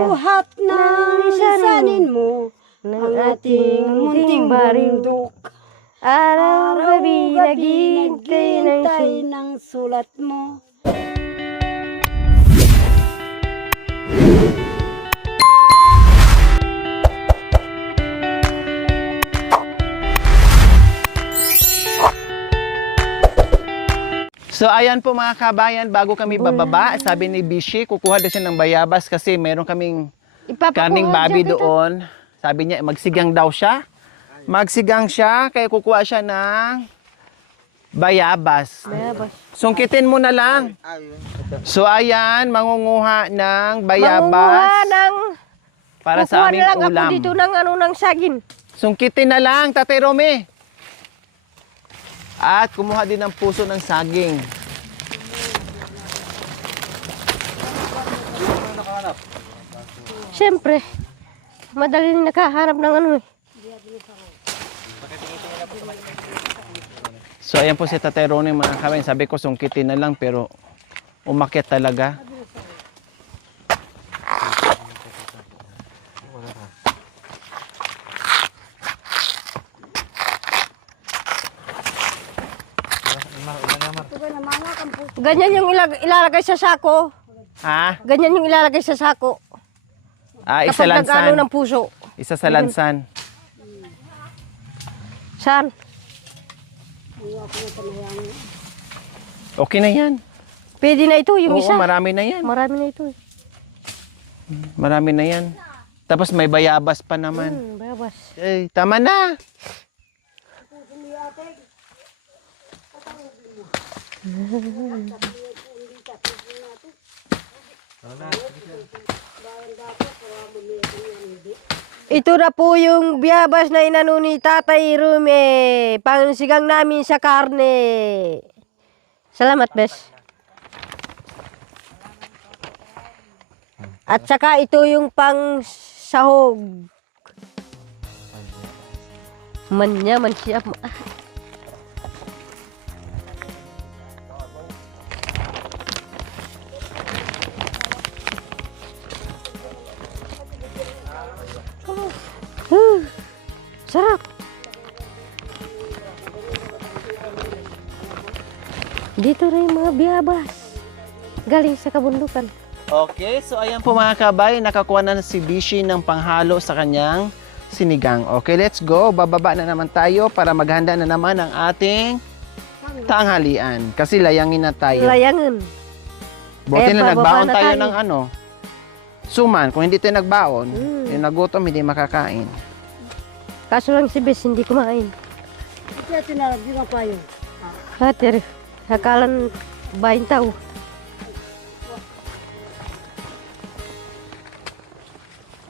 buhat ng lisanin mo ang ating munting bundok. Araw-gabi naghihintay ng sulat mo. So ayan po mga kabayan, bago kami bababa, sabi ni Bishi, kukuha daw siya ng bayabas kasi meron kaming karning babi doon. Sabi niya, magsigang daw siya. Magsigang siya, kaya kukuha siya ng bayabas. Sungkitin mo na lang. So ayan, mangunguha ng bayabas. Mangunguha ng... Para sa aming lang ulam. ako dito ng saging. Sungkitin na lang, Tatay Romy. At kumuha din ng puso ng saging. Siyempre, madali nakaharap ng ano eh. So ayan po si Tatay Ronnie mga kabayan. Sabi ko sungkitin na lang pero umakyat talaga. Ganyan yung ilalagay sa sako. Ha? Ganyan yung ilalagay sa sako. Isa Kapag nag-ano lansan. ng puso. Isa sa lansan. Saan? Okay na yan. Pwede na ito yung Oo, isa. marami na yan. Marami na ito. Marami na yan. Tapos may bayabas pa naman. Bayabas. Eh, tama na. Ito na po yung biyabas na inano ni Tatay Rume. Pangsigang namin sa karne. Salamat, Bes. At saka ito yung pang sahog. Man siya. Sarap. Dito rin yung mga biyabas. Galing sa kabundukan. Okay, so ayan po mga kabay, nakakuha na si Bishi ng panghalo sa kanyang sinigang. Okay, let's go. Bababa na naman tayo para maghanda na naman ang ating tanghalian. Kasi layangin na tayo. Layangan. Buti Kaya na bababa nagbaon na tayo tayo. ng ano, suman. Kung hindi tayo nagbaon, yung nagutom, hindi makakain. Kaso lang si Bes, hindi kumain. Kaya tinaragin ang payo. Hatir, hakalan bayin tao.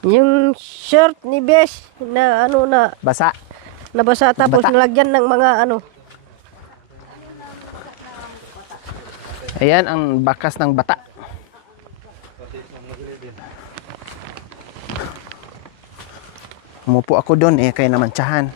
Yung shirt ni Bes na ano na Basa. nabasa tapos Bata. nalagyan ng mga ano. Ayan ang bakas ng bata. Umupo ako doon kaya naman tsahan.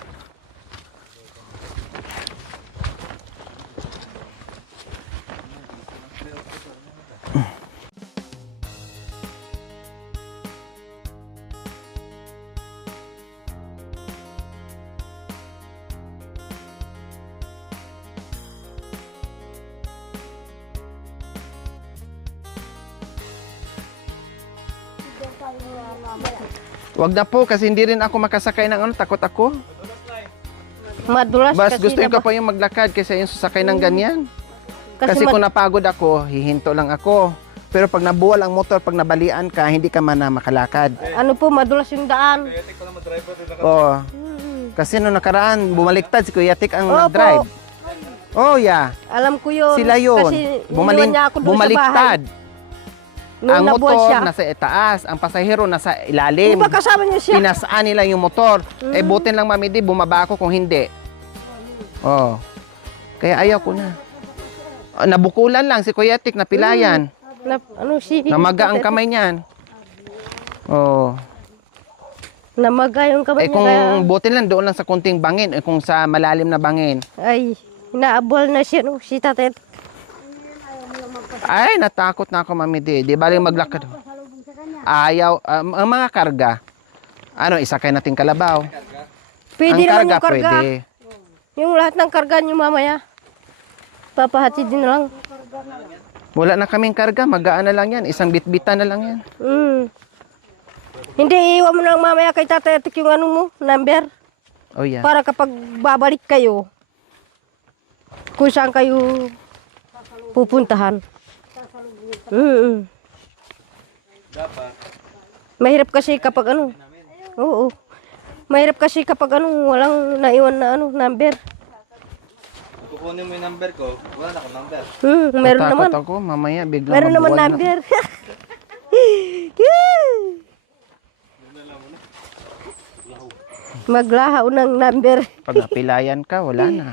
Wag na po kasi hindi rin ako makasakay ng ano, takot ako. Madulas Bas kasi gusto ko diba? pa yung maglakad kaysa yung sasakay ng ganyan. Kasi Kasi kung napagod ako, hihinto lang ako. Pero pag nabuwal ang motor, pag nabalian ka, hindi ka man na makalakad. ano po, madulas yung daan. Oo. Kasi nung nakaraan, bumaliktad si Kuya Tik ang Opo. nag-drive. Oh, yeah. Alam ko yun. Sila yun. Kasi iniwan niya ako doon sa bahay. Bumaliktad. Nung Ang nabuwan motor siya. nasa itaas, ang pasahero nasa ilalim. Di ba kasama niya siya? Pinasaan nila yung motor. Eh butin lang mamidi, bumaba ako kung hindi. Oh. Kaya ayaw ko na. Nabukulan lang si Kuya Tik, napilayan. Namaga ang kamay niyan. Oh. Namaga yung kamay Eh niya. kung Kaya, butin lang doon lang sa kunting bangin, eh kung sa malalim na bangin. ay, inaabol na siya, no? Si Tatay. Ay, natakot na ako mamidi. Di ba maglakad? ayaw, ang mga karga, ano, isakay natin kalabaw. Pwede ang naman karga, yung karga. pwede. Yung lahat ng karga nyo mamaya. Papahatid din lang. Wala na kaming karga, magaan na lang yan. Isang bitbitan na lang yan. Hindi, iiwan mo na lang mamaya kay Tatay Atik yung ano mo, number. Oh, yeah. Para kapag babalik kayo, kung saan kayo pupuntahan. Mahirap kasi kapag ano. Oo. Mahirap kasi kapag ano, walang naiwan na ano, number. Kukunin mo yung number ko, wala na akong number. Meron Natakot naman. ako, mamaya biglang Meron naman mabuwag na. number. Maglahaw ng number. Pag napilayan ka, wala na.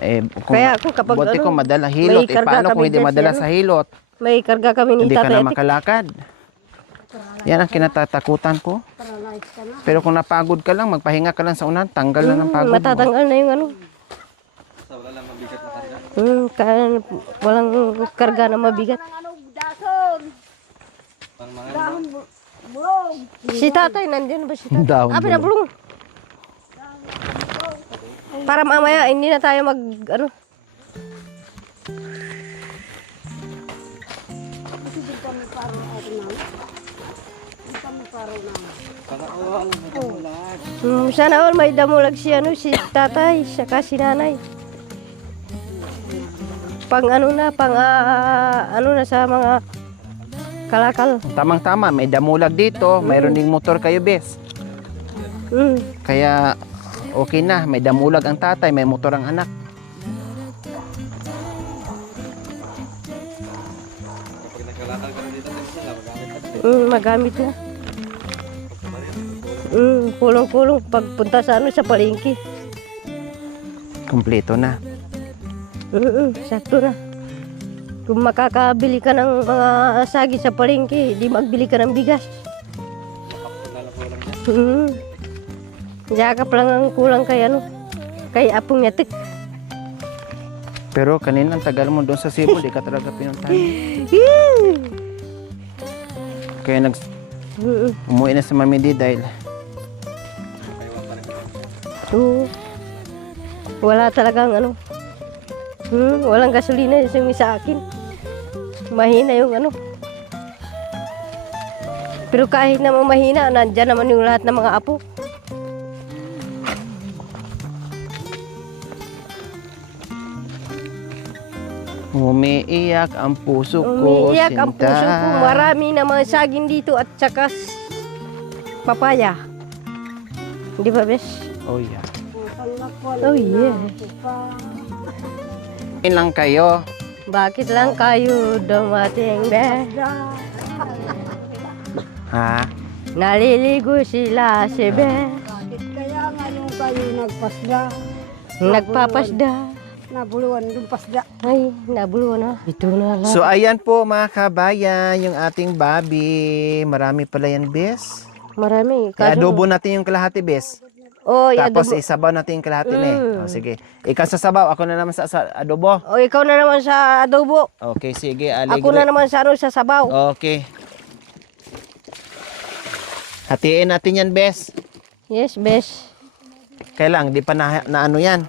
Eh, kung, Kaya ako kapag buti ano, kung madala hilot, may eh karga paano kung kami hindi dyan madala siya, sa hilot? May karga kami ni Hindi ka Tatay na Atik. makalakad. Yan ang kinatatakutan ko. Pero kung napagod ka lang, magpahinga ka lang sa unan, tanggal na ng pagod mo. Matatanggal na yung ano. Basta wala lang mabigat na karga. Walang karga na mabigat. Pang mga Si Tatay, nandiyan ba si Tatay? Daon, Pinabulong. Para mamaya, hindi na tayo mag, ano. Sana all may damulag si ano, si Tatay, saka si Nanay. Pang ano na, ano na sa mga kalakal. Tamang-tama, may damulag dito, mayroon ding motor kayo, bes. Kaya okay na, may damulag ang tatay, may motor ang anak. kapag nagkalakal ka na dito, sila magamit. Magamit na. Kulong-kulong pagpunta sa ano, sa palengke. Kompleto na. Sakto na. Kung makakabili ka ng mga sagi sa palengke, di magbili ka ng bigas. Yakap lang ang kulang kay ano, kay Apong Yatik. Pero kanina ang tagal mo doon sa Cebu, di ka talaga pinuntahan. Kaya umuwi na sa Mami Di dahil Wala talagang ano. Walang gasolina yung sa akin. Mahina yung ano. Pero kahit naman mahina, nandyan naman yung lahat ng mga apo. umiiyak ang puso ko, Umiiyak ang Sinta. puso ko. Marami na mga saging dito at saka papaya. Di ba, bes? Oh yeah. Oh yeah. In lang kayo. Bakit lang kayo dumating, bes? Ha? Naliligo sila si bes. Bakit kaya ngayon kayo nagpasda? Nagpapasda. Nabuluan yung pasda. Ay, nabuluan na. Ito na lang. So ayan po mga kabayan, yung ating babi. Marami pala yan, bes. Marami. I-adobo natin yung kalahati, bes. Oh, Tapos adobo. isabaw natin yung kalahati na eh. O, sige. Ikaw sa sabaw, ako na naman sa adobo. O, ikaw na naman sa adobo. Okay, sige. Ako na naman sa ano, sa sabaw. Okay. Hatiin natin yan, bes. Yes, bes. Kailang, di pa na ano yan.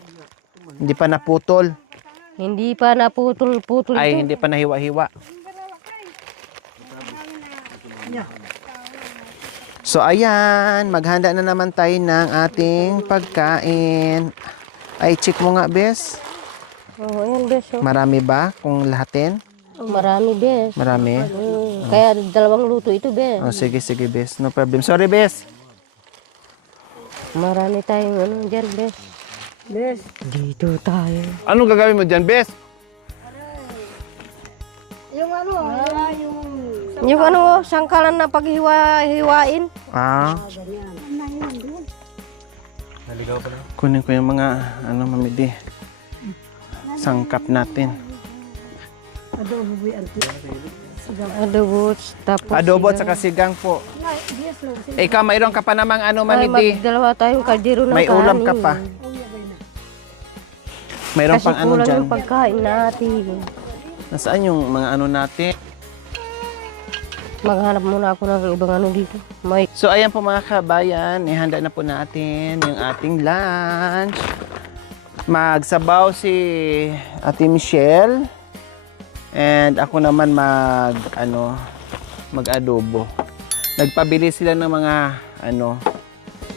Hindi pa naputol. Hindi pa naputol-putol Ay, ito. hindi pa nahiwa-hiwa. So, ayan. Maghanda na naman tayo ng ating pagkain. Ay, check mo nga, bes. Oh, ayan, bes. Oh. Marami ba kung lahatin? Marami, bes. Marami? Kaya dalawang luto ito, bes. Oh, sige, sige, bes. No problem. Sorry, bes. Marami tayong ano dyan, bes. Bes, Dito tayo. Anong gagawin mo dyan, bes? yung ano, yung Yung ano, sangkalan na paghiwa-hiwain. Ah, Naligaw pa na. kunin ko yung mga, mamidi. Sangkap natin. adobo buwi anti. Adobo, tapos... Adobo at saka sigang po. Ikaw, mayroon ka pa namang Ay, mamidi. magdalawa tayong kaldero ng May kanin. ulam ka pa. Mayroon Kasi pang ano kulang dyan. yung pagkain natin. Nasaan yung mga ano natin? Maghanap muna ako ng ibang ano dito. May So ayan po mga kabayan, ihanda na po natin yung ating lunch. Magsabaw si Ate Michelle and ako naman mag-adobo. Nagpabili sila ng mga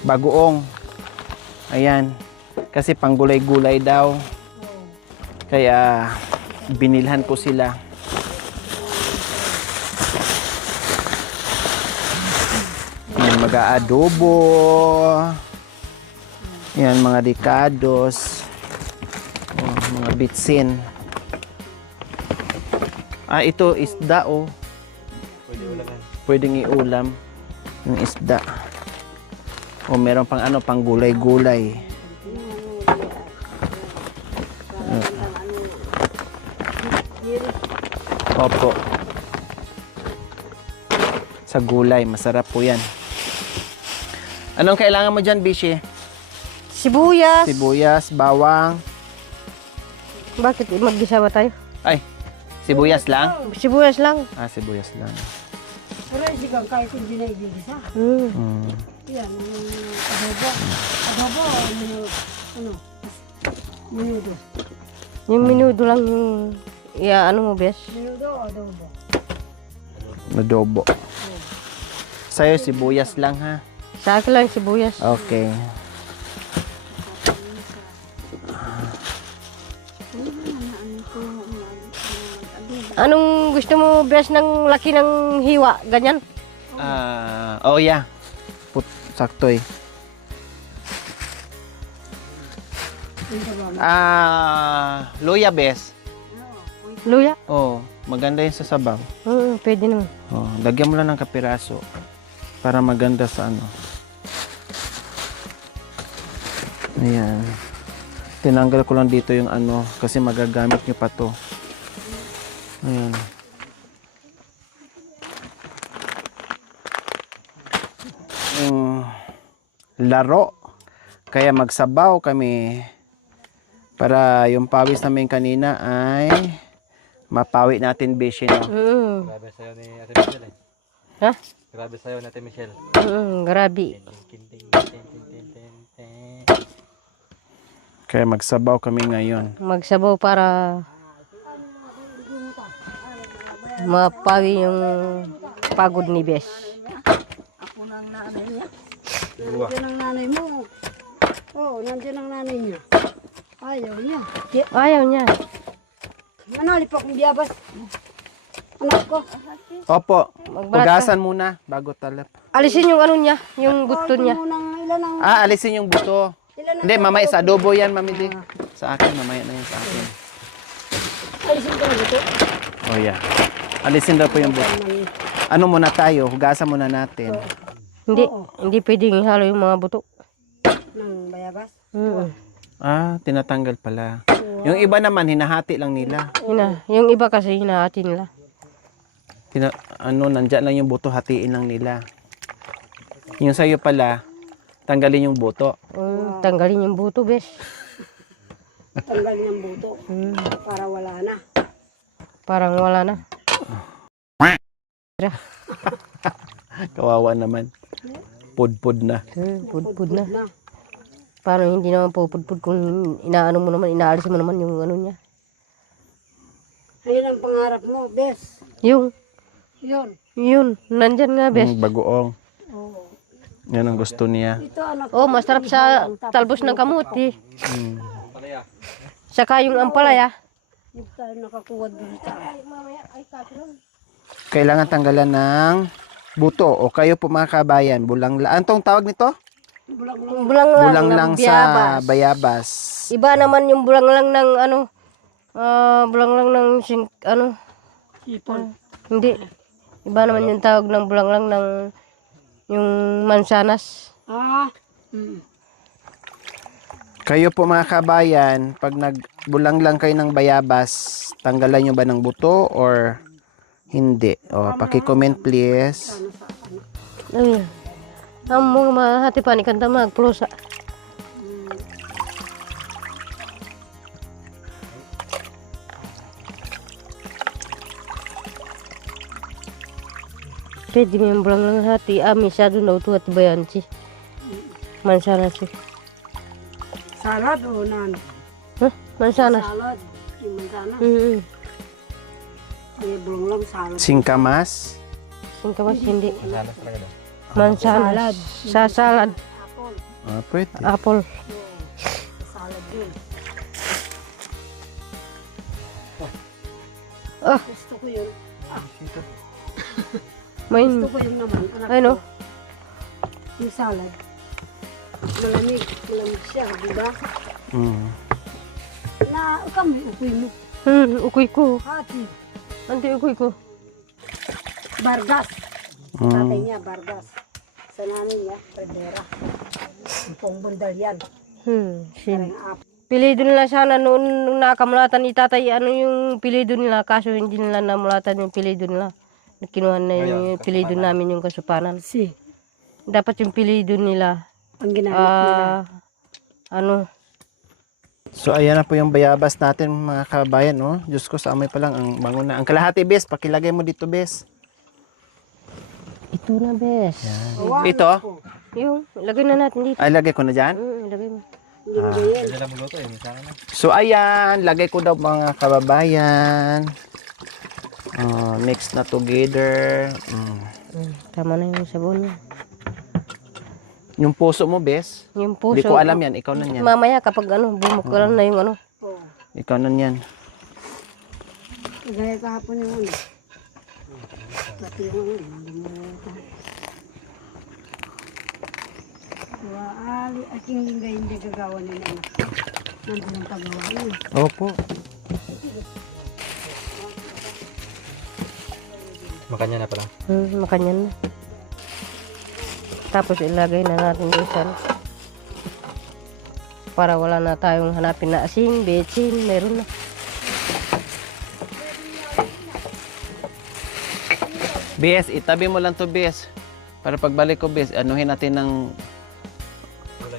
bagoong. Ayan. Kasi panggulay-gulay daw. Kaya binilhan ko sila. Yan, mag-aadobo. Yan, mga ricados. Oh, mga bitsin. Ito, isda, oh. Pwedeng iulam. Yung isda. O, meron pang pang gulay-gulay. Opo. Sa gulay, masarap po yan. Anong kailangan mo dyan, Bishi? sibuyas. Sibuyas, bawang. Bakit mag-gisa ba tayo? Ay, sibuyas lang? Sibuyas lang. Sibuyas lang. Pero sigang kahit hindi na ibigisa. Mm. Yan, adobo. Adobo, minudo. Yung minudo lang yung ano mo, bes? Minudo, adobo. Adobo. Sa'yo, sibuyas lang, ha? Sa akin lang sibuyas. Okay. Anong gusto mo, bes, ng laki ng hiwa? Ganyan? Oh yeah. Sakto eh. Luya, bes. Luya? Oh, maganda yun sa sabaw. Pwede naman. Oh, lagyan mo lang ng kapiraso para maganda sa Ayan. Tinanggal ko lang dito yung kasi magagamit nyo pa to. Ayan. Yung laro. Kaya magsabaw kami para yung pawis namin kanina ay mapawi natin, Bishi, no? Grabe sa'yo ni Ate Michelle eh. Ha? Grabe sa'yo ni Ate Michelle. Grabe. Kaya magsabaw kami ngayon. Magsabaw para mapawi yung pagod ni bes. Ako nang nanay niya. Nandiyan ang nanay mo. Oo, nandiyan ang nanay niya. Ayaw niya. Ayaw niya. Manali pa kong biyabas. Anak ko. Opo. Magbalat Hugasan muna bago talap. Alisin yung ano niya, yung buto niya. Ilan ang... Alisin yung buto. Hindi, mamaya sa adobo yan, Mami. Sa akin, mamaya na yan sa akin. Alisin ko na ito. Oh yeah. Alisin daw po yung buto. Ano muna tayo? Hugasan muna natin. Hindi pwedeng ihalo yung mga buto. Ng bayabas. Tinatanggal pala. Yung iba naman, hinahati lang nila. Yung iba kasi hinahati nila. Nandyan lang yung buto, hatiin lang nila. Yung sa'yo pala, tanggalin yung buto. Tanggalin yung buto, bes. Tanggalin ang buto. Para wala na. Parang wala na. Kawawa naman. Pudpud na. Pudpud na. Parang hindi naman pupudpud kung inaano mo naman, inaalis mo naman yung ano niya. Ayun ang pangarap mo, bes. Yun, nandyan nga, bes. Bagoong. Yan ang gusto niya. Ito anak. Masarap sa talbos ng kamuti. Saka yung ampalaya. Hindi tayo nakakuha dito. Kailangan tanggalan ng buto. O kayo po mga kabayan, bulanglang. Antong tawag nito? Bulang lang sa bayabas. Iba naman yung bulang lang ng bulang lang ng hindi. Iba naman yung tawag ng bulang lang ng yung mansanas. Kayo po mga kabayan, pag nagbulang lang kayo ng bayabas, tanggalan nyo ba ng buto or hindi? O, paki-comment please. Ang mga mahati pa ni kanta magplosa. Pwede mo yung bulang lang hati. Masyado na ito hati bayan si. Mansana si. Salad o nan? Huh? Mansana. Salad. Yung mansana. May bulong lang salad. Singkamas. Singkamas hindi. Masanas talaga daw. Mansanas. Sa salad. Apple. Ah, pwede. Apple. Salad yun. Ah, Gusto ko yun. may... Gusto ko yun naman. Anak Ay, no? ko. Yung salad. Malamig. Malamig siya, di ba? Mm. Na, kami, upoy mo. Ukoy ko. Hati. Ante ukoy ko. Bargas. Tatay niya, Bargas. Sa nanay niya, Rivera. Pong bundal yan. Sin. Parang apple. Pilido nila sana noon nung nakamulatan ni tatay, ano yung pilido nila, kaso hindi nila namulatan yung pilido nila. Kinuha na yung pilido namin yung kasupanan. Si. Dapat yung pilido nila, Ang ginamit nila. ano, So ayan na po yung bayabas natin mga kabayan, no? Diyos ko, sa amoy pa lang ang bango na. Ang kalahati, bes, pakilagay mo dito, bes. ito na bes. Awan Ito? ko. Yung, lagay na natin dito. Ay, lagay ko na dyan. Lagay mo. Linggayin. Pwede na magluto eh. Minsan na. So ayan, lagay ko daw mga kababayan. Mix na together. Tama na yung sabon. Yung puso mo, bes. Yung puso. Hindi ko alam yan, ikaw na yan. Mamaya kapag ano, bumuklan na yung ano. Oo. Ikaw na yan. Gaya kahapon yung ano. Pati yung ano. Ali, aking lingga hindi gagawa nila anak. Nandun ang pagawa niya. Opo. Makanya na pala. Makanyan na. Tapos ilagay na natin doon sa ano. Para wala na tayong hanapin na asin, betsin, meron na. Bes, itabi mo lang to, bes. Para pagbalik ko, bes, anuhin natin ng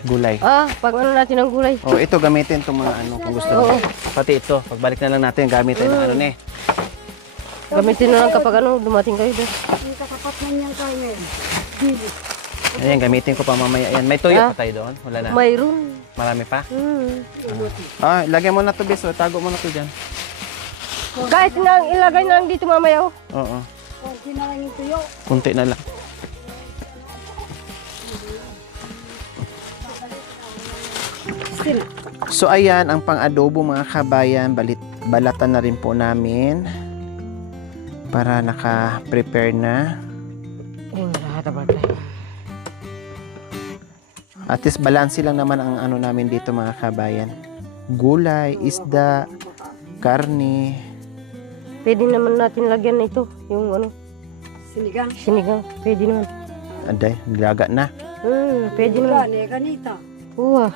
gulay. Pag ano natin ng gulay. Oh, ito gamitin itong mga ano kung gusto mo. Pati ito, pagbalik na lang natin, gamitin ng ano ni. Gamitin na lang kapag ano, dumating kayo doon. Yung katapat na niyang Carmen. Dili. Ayan, gamitin ko pa mamaya. Ayan, may tuyo pa tayo doon. Wala na. Mayroon. Marami pa. Lagyan mo na to, bes. O, tago mo na to dyan. Kahit na ilagay na lang dito mamaya. Oo. Kunti na lang yung tuyo. Kunti na lang. Sina. So ayan ang pang-adobo mga kabayan, balatan na rin po namin para naka-prepare na. Yung lahat ba tayo? At least balanse lang naman ang ano namin dito mga kabayan. Gulay, isda, karne. Pwede naman natin lagyan na ito, yung ano, Sinigang. sinigang. Pwede naman. Aday, nilaga na. Pwede naman. Gani, ganita. Uwa.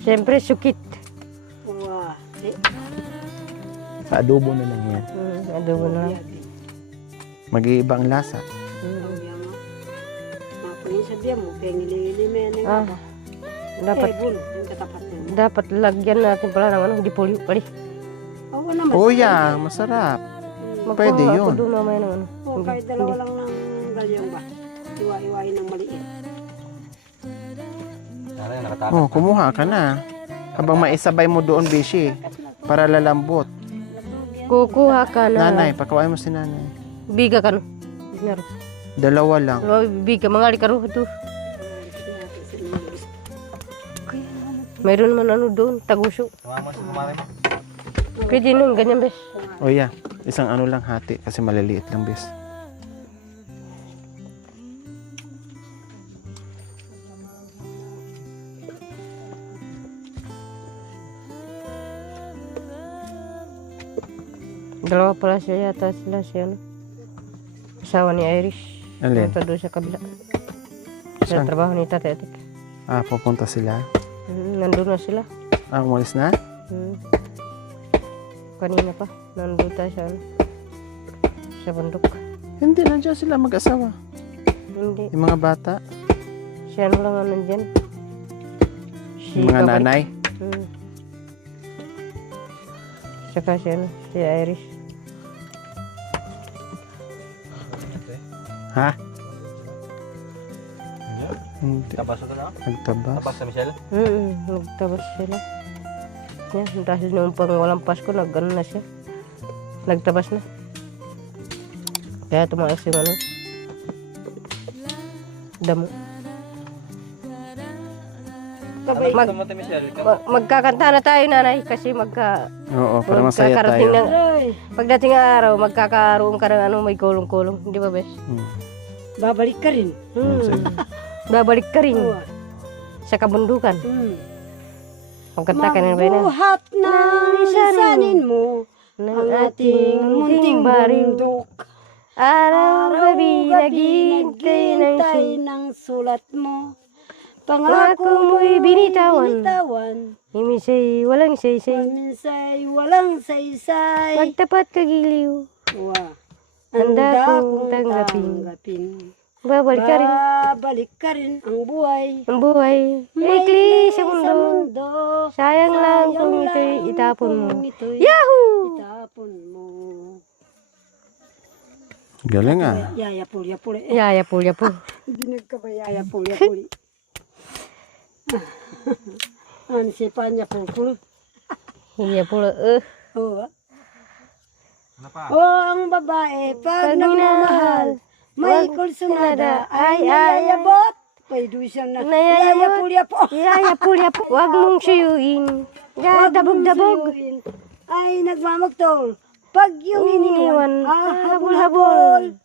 Siyempre, sukit. Wah. Sa adobo na lang yan. Adobo na lang. Mag-iibang lasa. Mapunin sa diya mo. Kaya nililimen yung Ah, dapat table. Yung katapat niya. dapat lagyan natin pala ng ano, dipolyo pali. Oo naman. Oh yeah, masarap. Pwede Magkuha yun. ako doon mamaya ng ano. Oo, kahit dalawa lang ng galyang ba. Iwa-iwain ng maliit. Sana yan, nakatakas. Oh, kumuha ka na. Habang maisabay mo doon, Bishi, para lalambot. Kukuha ka na. Nanay, pakawain mo si nanay. Biga ka no. Meron. Dalawa lang. Biga, mga likaro ito. Mayroon naman ano doon, taguso. Tumama sa kumari mo. Pwede nun, ganyan bes. Oh yeah, isang ano lang hati kasi maliliit lang, bes. Dalawa pala siya yata sila siya ano. Asawa ni Irish. Alin? Punta doon sa kabila. Sa Saan? trabaho ni Tate Atik. Ah, pupunta sila. Nandun na sila. Ah, umalis na? Kanina pa. Nandun tayo sa ano. Sa bundok. Hindi, nandiyan sila mag-asawa. Hindi. Yung mga bata, Siya ano lang ang nandyan. Si yung mga Babalik. nanay. Saka si ano, si Irish. Ha? Hindi. Tabas na na. Nagtabas. Tabas sa Michelle. Nagtabas sila. Yan, dahil nung pang walang Pasko, nag-ano na siya. Nagtabas na. Kaya tumaas yung ano. Damo. Tama Michelle. Magkakanta na tayo, nanay, kasi Oo, para masaya magkakarating tayo. pagdating ng araw, magkakaroon ka ng ano, may kulong-kulong. Di ba, Bes? Babalik ka rin. Babalik ka rin Oo. sa kabundukan. Magkanta ka na ba yun? Magbuhat ng lisanin mo Ng ang ating munting bundok. Araw-gabi naghihintay ng ng sulat mo. Pangako mo'y binitawan. Imisa'y walang saysay. Minsay walang saysay. Magtapat kagiliw. Wow. Handa kong tanggapin. Babalik ka rin. Babalik ka rin ang buhay. Ang buhay. Maikli sa mundo. mundo. Sayang lang kung ito'y itapon mo. Ito'y Yahoo! itapon mo. Galing ah. Yapul. Yapo. Dinig ka ba yapul. Ano si Panya pulpul? Yapo. Oo. Ano pa? Ang babae pag nagmamahal, may kulsunada ay ayabot. Pwede siyang na Nayayabot. Yapo. Huwag mong suyuin. Dadabog-dabog. Ay nagmamagtol. Pag yung iniwan, habol-habol.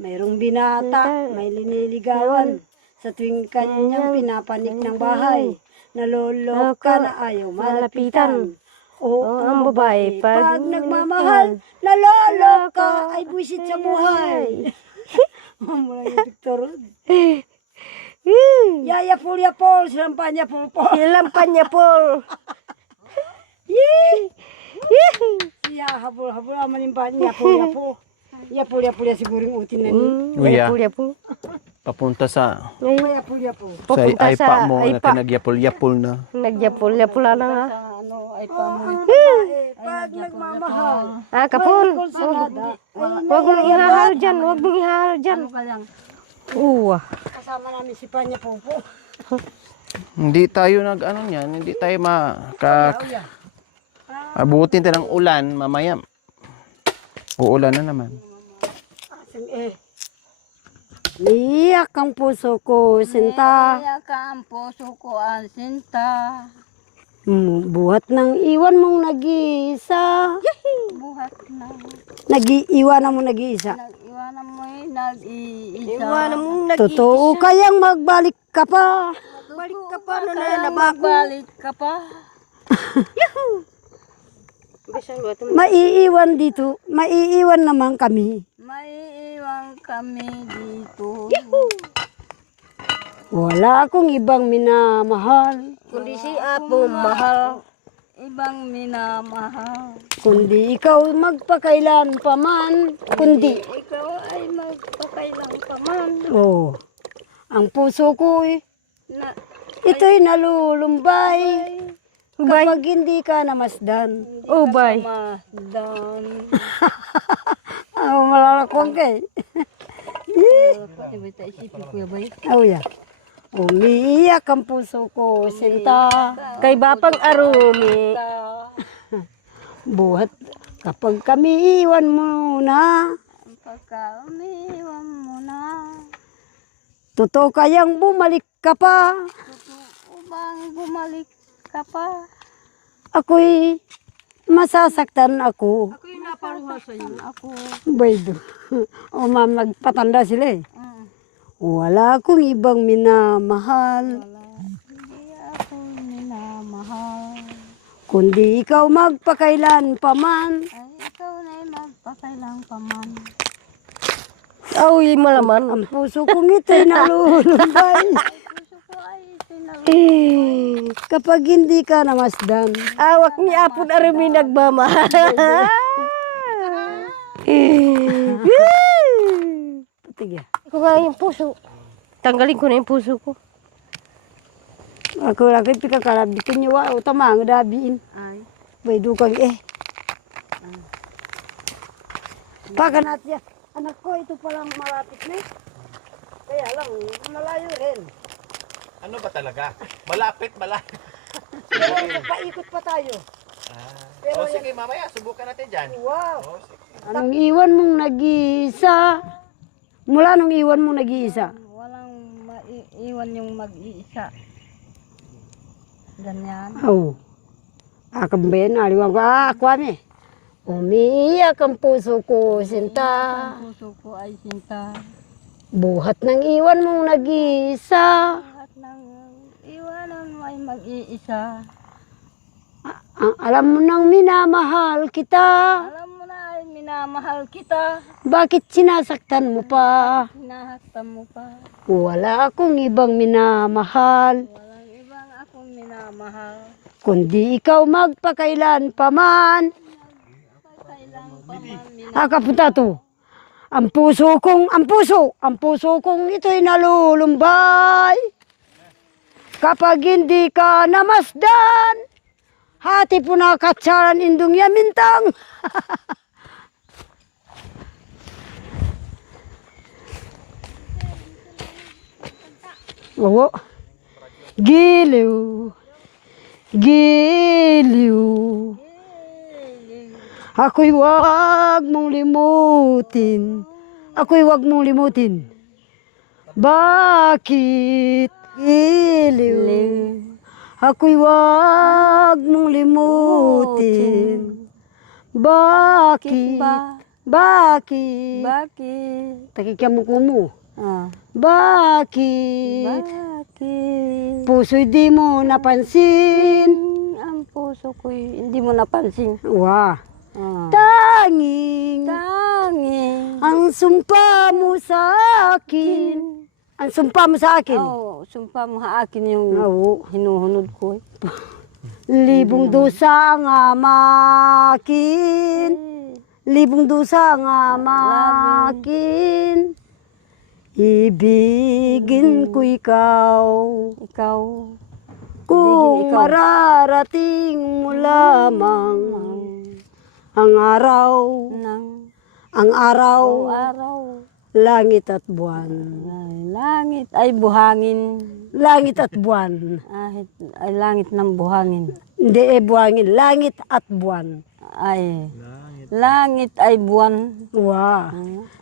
Mayroong binata, may liniligawan. Sa tuwing kanyang pinapanik ng bahay, naloloka na ayaw malapitan. O ang babae pag nagmamahal, naloloka ay buwisit sa buhay. Mula yung Victor Rod. Yapul, silampanya pulpol. Pol. Siya habol aman yapul. Yapul ya siguring utin na ni. Uya. Yapo. Papunta sa Yapul. sa Papunta iPa sa mo na iPa. pinagyapol-yapol na. Nagyapol na nga. Ano ay pag nagmamahal. Kapon. Kulsunada. Huwag mong ihahal dyan. Ano ka lang? Kasama namin si Panya Popo. Hindi tayo hindi tayo abutin tayo ng ulan mamaya. Uulan na naman. Iyak ang puso ko, sinta. Iyak ang puso ko ang sinta. Buhat ng iwan mong nag-iisa. Buhat na. Nag-iiwan mo nag-iisa. Nag-iwanan mo'y nag-iisa. Iwanan mong Totoo kayang magbalik ka pa. Balik ka pa na Magbalik ka pa. Maiiwan dito. Maiiwan naman kami. Maiiwan kami dito. Wala akong ibang minamahal. Kundi si Apo mahal. Ibang minamahal. Kundi ikaw magpakailan pa man. Kundi. Ikaw ay magpakailang pa man. Oh. Ang puso ko Na, ito'y nalulumbay. Kapag hindi ka namasdan. Oh, bye. Masdan. Malalakwang ka eh. Iba tayo isipin kuya bay. Oh, yeah. Umiiyak ang puso ko, sinta. Kay Bapang Arumi. Buhat kapag kami iwan mo na. Pagka umiiwan mo na. Totoo kayang bumalik ka pa. Upang bumalik ka pa. Ako'y masasaktan ako. Ako'y naparuha sa'yo. Ako. Baydo. O ma'am, nagpatanda sila eh. Wala akong ibang minamahal. Hindi ako minamahal. Kundi ikaw magpakailan pa man. Ay ikaw na'y magpakailang paman. Ay, malaman. Ang puso kong ito'y nalulumbay. Puso ko ay sinalo. Kapag hindi ka namasdan. Awak ni Apo Arumi nagmamahal. Tiga. Ako nga yung puso. Tanggalin ko na yung puso ko. Ako lagi pikakarabitin niyo wa utama ang dabiin. Ay. Baydo kang Paka natin. Anak ko, ito palang malapit na eh. Kaya lang, malayo rin. Ano ba talaga? Malapit. Pero paikot pa tayo. Pero Sige, mamaya, subukan natin dyan. Wow! Sige. Anong iwan mong nag-iisa? Mula nung iwan mong nag-iisa? Walang maiiwan yung mag-iisa. Ganyan. Oo. Akambayan, aliwan ko. Kwame. Umiiyak ang puso ko, sinta. Ang puso ko ay sinta. Buhat ng iwan mong nag-iisa. Lahat ng iwanan mo ay mag-iisa. Alam mo nang minamahal kita. Alam mo na ay minamahal kita. Bakit sinasaktan mo pa? Hinahaktan mo pa. Wala akong ibang minamahal. Walang ibang akong minamahal. Kundi ikaw magpakailan paman. Kailang pa man Kapunta to. Ang puso kong ito'y nalulumbay. Kapag hindi ka namasdan, hati po na katsaran indong yamintang. Oo. Giliw. Ako'y wag mong limutin. Bakit? Giliw. Ako'y wag mong limutin. Bakit? Bakit? Bakit? Takikyan mo kumo. Ah. Bakit? Bakit? Puso'y di mo napansin. Ang puso ko'y hindi mo napansin. Wah. Ah. Tanging Tanging. ang sumpa mo sa akin. Ang sumpa mo sa akin. Oo, sumpa mo ha akin yung Oo. hinuhunod ko. Libong dusa ang amakin. Libong dusa ang amakin. Ibigin ko ikaw. Ikaw. Kung ikaw. mararating mo lamang ang araw. Ang araw. Araw. Langit at buwan. Ay, langit ay buhangin. Langit at buwan. Ay langit ng buhangin. Hindi buhangin. Langit at buwan. Ay. Langit ay buwan. Wah.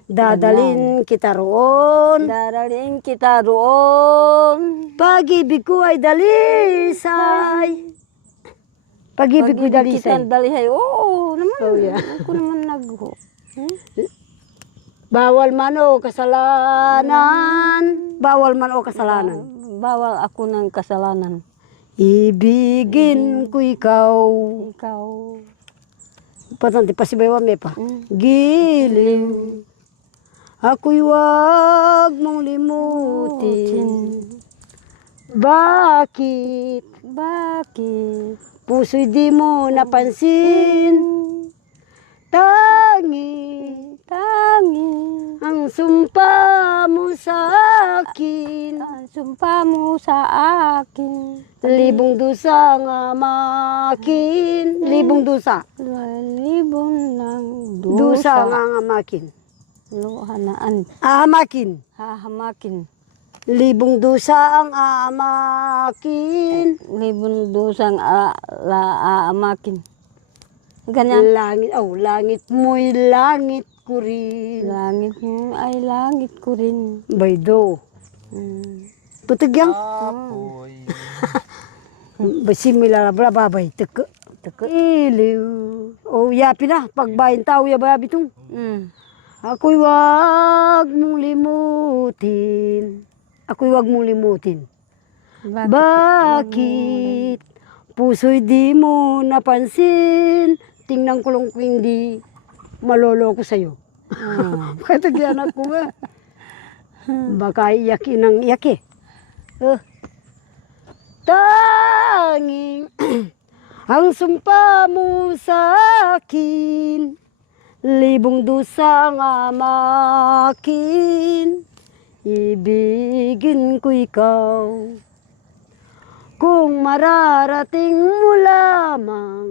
Dadalin kita roon. Daralin kita roon. Pag-ibig ko ay dalisay. Pag-ibig ko dalisay. Kita dalihay. Oo naman. Oh, yeah. Ako naman nagho. Bawal man o kasalanan. Bawal man o kasalanan. Bawal ako ng kasalanan. Ibigin ko ikaw. Ikaw. Patante pa si Baywa me pa. Mm. Giliw. Ako'y wag mong limutin. Bakit? Bakit? Puso'y di mo napansin. Tanging Tanging. ang sumpa mo sa akin. Ang sumpa mo sa akin. Libong dusa nga makin. Libong dusa. Libon ng Dusa dusa. nga makin. Luhanaan. Amakin. Hahamakin. Libong dusa ang amakin. Libon dusang aamakin. Ganyan. Langit mo'y langit ko rin. Langit mo ay langit ko rin. Baydo. Mm. Tutugyang. Apoy. Basimila bla babay. Teka. Iliw. O yapi na. Pagbayin tao ya bayabi itong. Mm. Ako'y wag mong limutin. Bakit? Puso'y di mo napansin. Tingnan ko lang kung hindi maloloko sa'yo. Kaya tagyan ako nga. Baka iyakin ng iyak eh. Tanging ang sumpa mo sa akin. Libong dusa nga makin. Ibigin ko ikaw. Kung mararating mo lamang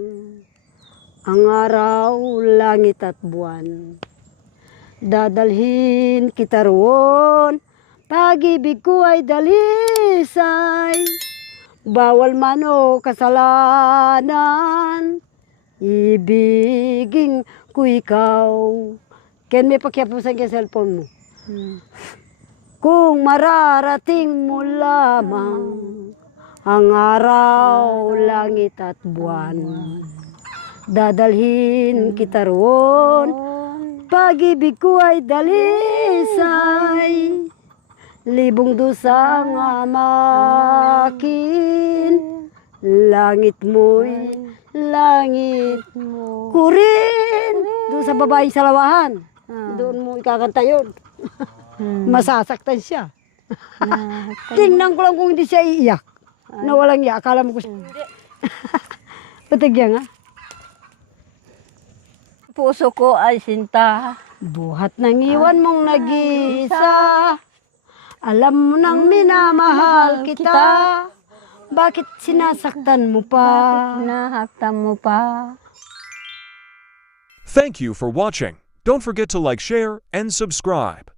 ang araw, langit at buwan. Dadalhin kita roon, pag-ibig ko ay dalisay. Bawal man o kasalanan, ibigin ko ikaw. Ken may pakiapusan ka cellphone mo. Kung mararating mo lamang ang araw, langit at buwan, dadalhin kita roon, pag-ibig ko ay dalisay. Libong dusa ang amakin, langit mo'y langit ko rin. Doon sa babae sa lawahan, doon mo ikakanta yun. Masasaktan siya. Tingnan ko lang kung hindi siya iiyak. Na walang iyak, akala mo ko siya. Patigyan nga. Puso ko ay sinta. Buhat ng iwan mong nag-iisa. Alam mo nang minamahal kita. Bakit sinasaktan mo pa? Nahaktan mo pa. Thank you for watching. Don't forget to like, share, and subscribe.